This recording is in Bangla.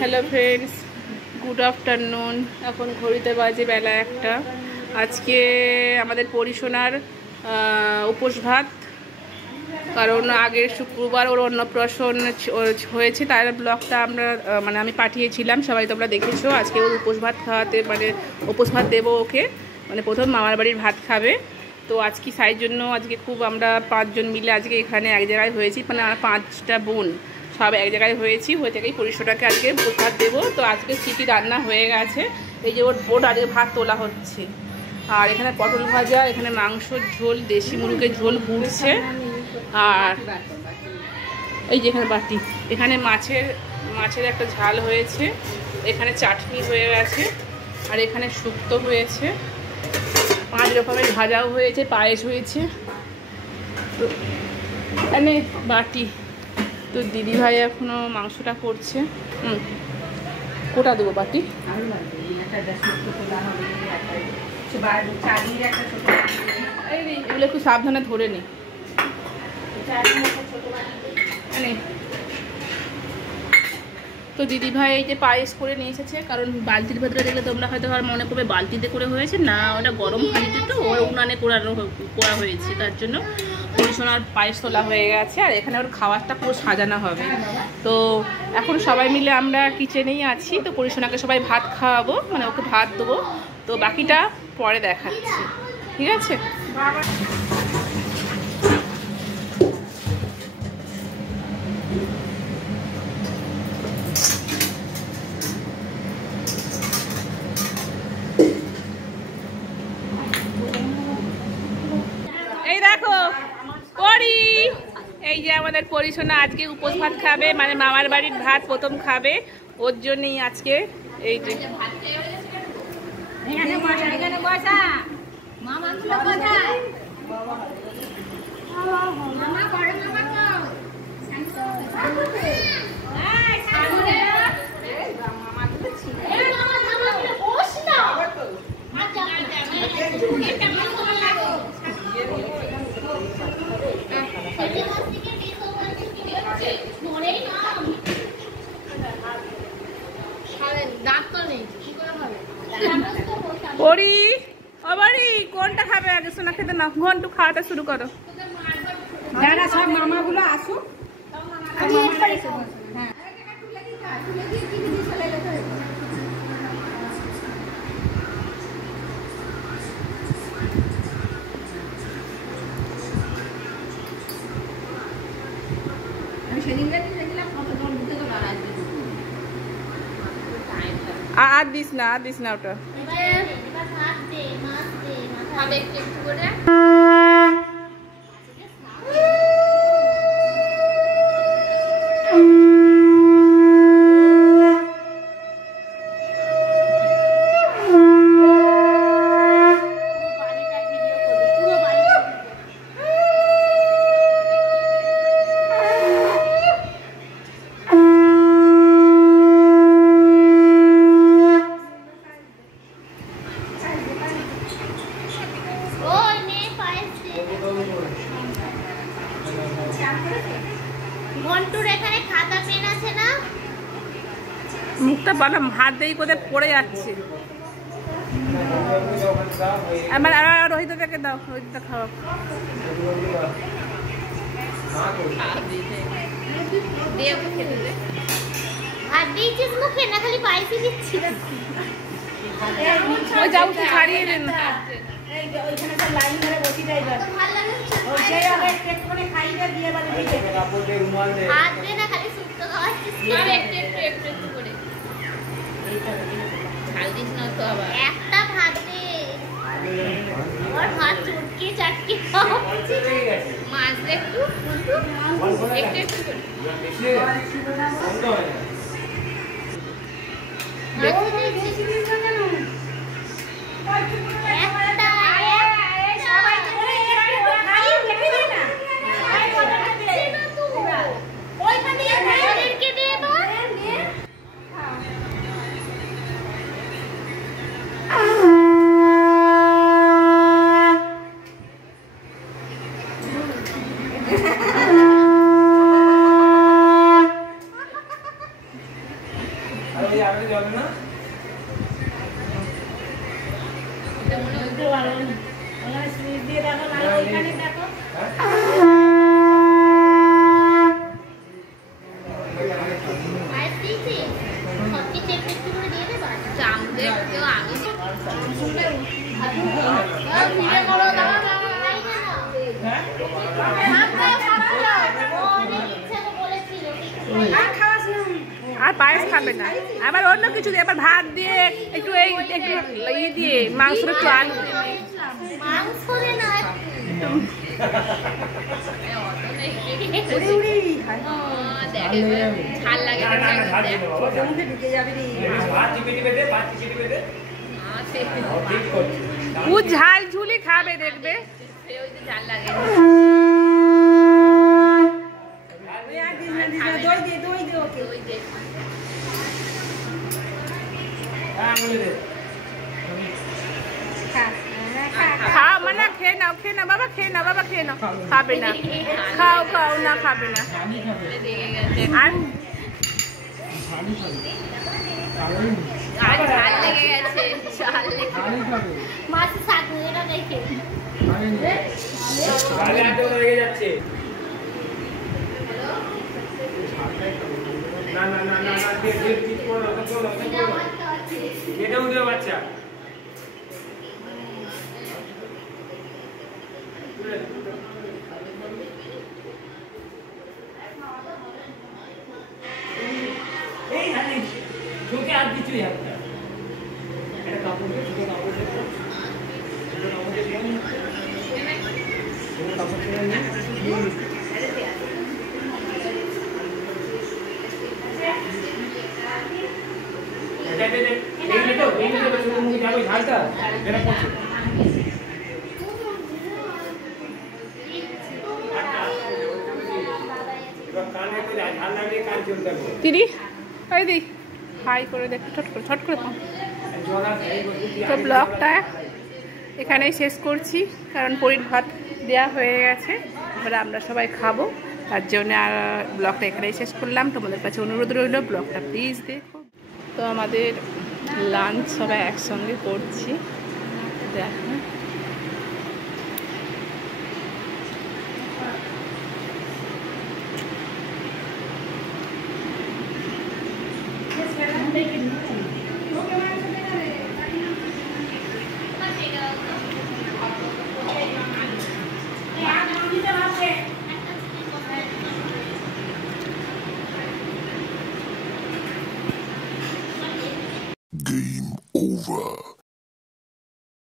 Hello friends, good afternoon. এখন ঘড়িতে বাজে বেলা 1টা। আজকে আমাদের পরিশোনার উপোস ভাত, কারণ আগের শুক্রবার ওর অন্নপ্রাশন হয়েছে, তার ব্লগটা আমরা আমি পাঠিয়েছিলাম, সবাই তোমরা দেখেছো। আজকে ওর উপোস ভাত খাওয়াতে উপোস ভাত দেবো ওকে, প্রথম মামার বাড়ির ভাত খাবে। তো আজকে সাইর জন্য আজকে খুব আমরা 5 জন মিলে আজকে এখানে এক জায়গায় হয়েছি, আমার 5টা বোন সব এক জায়গায় হয়ে থেকেই পরিশোনাকে আজকে উপোস ভাত দেবো। তো আজকে চিঠি রান্না হয়ে গেছে, এই যে ওর বোট আজকে ভাত তোলা হচ্ছে। আর এখানে পটল ভাজা, এখানে মাংসর ঝোল, দেশি মুরগির ঝোল ঘুরছে। আর এই যে এখানে বাটি, এখানে মাছের একটা ঝাল হয়েছে, এখানে চাটনি হয়ে গেছে, আর এখানে শুক্তো হয়েছে, 5 রকমের ভাজাও হয়েছে, পায়েস হয়েছে। তো এখানে বাটি, তো দিদিভাই এখনো মাংসটা করছে। কোটা দেবো বাটি, এগুলো একটু সাবধানে ধরে নি। তো দিদিভাই এই যে পায়েস করে নিয়ে এসেছে, কারণ বালতির ভেতরে দেখলে তোমরা হয়তো মনে করবে বালতিতে করে হয়েছে, না ওটা গরম পানিতে তো উনানে করা হয়েছে, তার জন্য পরিশোনার পায়েস তোলা হয়ে গেছে। আর এখানে ওর খাবারটা পুরো সাজানো হবে। তো এখন সবাই মিলে আমরা কিচেনেই আছি, তো পরিশোনাকে সবাই ভাত খাওয়াবো, ওকে ভাত দেবো। তো বাকিটা পরে দেখাচ্ছি, ঠিক আছে? এই দেখো পরি, এই যে আমাদের পরিশোনা আজকে উপোস ভাত খাবে, মামার বাড়ির ভাত প্রথম খাবে, ওর জন্যই আজকে এই যে পরি অবারি কোনটা খাবে আগে? সোনা খেতে না, ঘন্টু খাওয়াতে শুরু করো। যারা সব মামাগুলো আসুক, আমি সেদিন দেখলাম কতজন ঢুকে তো আসবে। আর দিস না ওটা। মুখটা বানা হাত দিয়ে কোথায় পড়ে যাচ্ছে। রোহিতকে দাও, রোহিতটা খাওয়া। যাও ছাড়িয়ে দেন না। একটা ভাতে ওর ভাত চটকে চাটকে মাছ একটু একটু করে আর পায়েস খাবে না, আবার অন্য কিছু দিয়ে, আবার ভাত দিয়ে একটু একটু ইয়ে দিয়ে মাংসটা একটু আলু ঝাল ঝুলি খাবে দেখবে। ঝাল লাগে খাও মানে খেয়ে নাও, খেয়ে নাও বাবা, খেয়ে নাও বাবা, খেয়ে নাও। খাবে না, খাও খাও না, খাবে না। আর ঝাল লেগে গেছে, ঝাল লেগে মাছ শাক এটা দেখে যাচ্ছে। না না না না না এটা উঠবে বাচ্চা। এই হানি চোখে আর কিছুই হাতটা এটা কাপড় দিয়ে ছোট কাপড় দিয়ে কাপড় দিয়ে তিনি ওই দি হাই করে দেখো, ছট করে পাও। তো ব্লগটা এখানেই শেষ করছি, কারণ পরির ভাত দেওয়া হয়ে গেছে, এবার আমরা সবাই খাবো, তার জন্য আর ব্লগটা এখানেই শেষ করলাম। তোমাদের কাছে অনুরোধ রইল ব্লগটা প্লিজ দেখো। তো আমাদের লাঞ্চ সবাই একসঙ্গে করছি, দেখো। Game over.